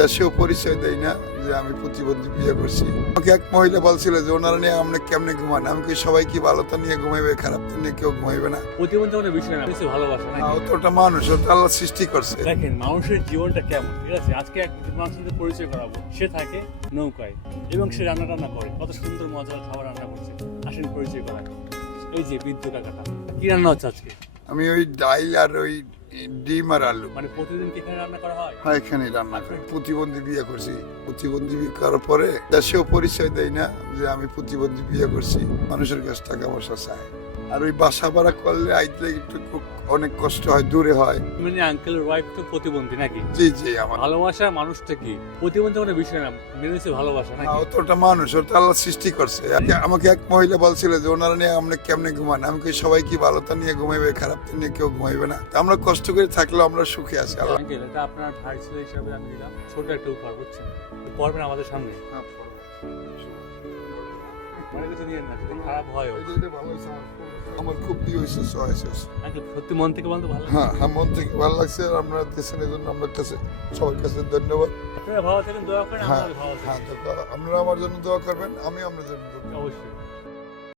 দেশেও পরিচয় দেয় না যে আমি প্রতিবন্ধী বিয়ে করছি। আমাকে এক মহিলা বলছিল যে ওনারা নিয়ে আপনি কেমনে ঘুমান, আমি কি সবাই কি ভালো তো নিয়ে ঘুমাইবে, খারাপ তো নিয়ে কেউ ঘুমাইবে না। প্রতিবন্ধী কোনো বিষয় না, কিছু ভালোবাসা নাকি? ও তো ওটা মানুষ, ওটা আল্লাহ সৃষ্টি করছে। দেখেন মানুষের জীবনটা কেমন, ঠিক আছে? আজকে এক মানুষের সাথে পরিচয় করাবো। সে থাকে নৌকায় এবং সে রান্না টান্না করে, কত সুন্দর মজার খাবার রান্না করছে। আসেন পরিচয় করা। এই যে বিদ্যু কাকাটা, কি রান্না হচ্ছে আজকে? আমি ওই ডাইল আর ওই ডিম আর আলু, মানে প্রতিদিন কি এখানে রান্না করা হয়? হ্যাঁ এখানে রান্না করি। প্রতিবন্ধী বিয়ে করছি, প্রতিবন্ধী বিয়ে করার পরে দেশেও পরিচয় দেয় না যে আমি প্রতিবন্ধী বিয়ে করছি। মানুষের কাছে টাকা পয়সা চায়, আর ওই বাসা ভাড়া করলে আইতে একটু অনেক কষ্ট হয়, দূরে হয়। মানে আঙ্কেলের ওয়াইফ তো প্রতিবন্ধী নাকি? জি জি, আমার ভালোবাসা মানুষটা কি? প্রতিবন্ধী কোনো বিষয় না, মেনেছে ভালোবাসা নাকি? ও তো ওটা মানুষ, ওটা আল্লাহ সৃষ্টি করছে। আমাকে এক মহিলা বলছিল যে ওনারা নিয়ে আপনি কেমনে ঘুমান, আমি কি সবাই কি ভালো তো নিয়ে ঘুমাইবে, খারাপ তো নিয়ে কেউ ঘুমাইবে না। তা আমরা কষ্ট করে থাকলেও আমরা সুখে আছি। আল্লাহ আঙ্কেল, এটা আপনার ভাই ছেলে হিসাবে আমি দিলাম ছোট একটা উপহার, বুঝছেন? পড়বেন আমাদের সামনে, মানে কিছু নিয়ে না, যদি খারাপ হয়। আমার খুব প্রিয় হয়েছে চয়েস। আঙ্কেল সত্যি মন থেকে বলতে ভালো। হ্যাঁ হ্যাঁ, মন থেকে ভালো লাগছে। আর আপনারা দিয়েছেন এই জন্য আপনার কাছে সবার কাছে ধন্যবাদ। আপনারা ভালো থাকেন, দোয়া করেন, হ্যাঁ আমরা ভালো থাকি। হ্যাঁ, আপনারা আমার জন্য দোয়া করবেন, আমি আপনার জন্য দোয়া করব। অবশ্যই।